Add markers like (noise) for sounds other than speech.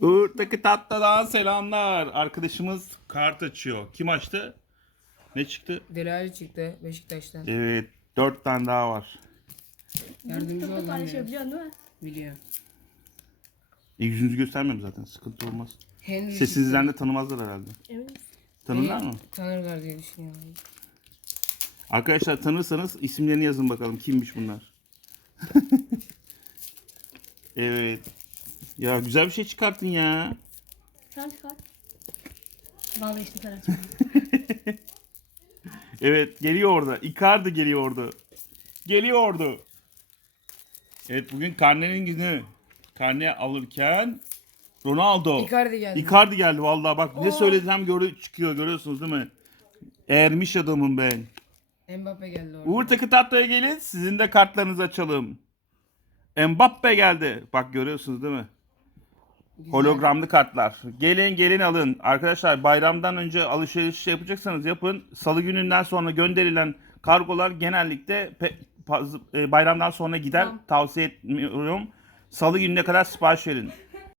Uğur'daki tatlıdan selamlar. Arkadaşımız kart açıyor. Kim açtı? Ne çıktı? Delali çıktı Beşiktaş'tan. Evet. Dört tane daha var. Yardımcı ol lan paylaşıyor biraz. biliyorsun değil mi? Biliyor. E, yüzünüzü göstermiyorum zaten. Sıkıntı olmaz. Henry Sesinizden de tanımazlar herhalde. Emin misin? Tanırlar çıktı. mı? Tanırlar diye düşünüyorum. Arkadaşlar tanırsanız isimlerini yazın bakalım. Kimmiş bunlar? (laughs) evet. Ya güzel bir şey çıkartın ya. Sen çıkar. Vallahi işte açma. (laughs) Evet geliyor orada. Icardi geliyor orada. Geliyordu. Evet bugün karnenin günü. Karne alırken Ronaldo. Icardi geldi. Icardi geldi vallahi bak ne söylesem göre çıkıyor görüyorsunuz değil mi? Ermiş adamım ben. Mbappe geldi orada. Uğur Takı Tatlı'ya gelin sizin de kartlarınızı açalım. Mbappe geldi. Bak görüyorsunuz değil mi? Hologramlı kartlar. Gelin gelin alın. Arkadaşlar bayramdan önce alışveriş yapacaksanız yapın. Salı gününden sonra gönderilen kargolar genellikle e, bayramdan sonra gider. Tamam. Tavsiye etmiyorum. Salı gününe kadar sipariş verin.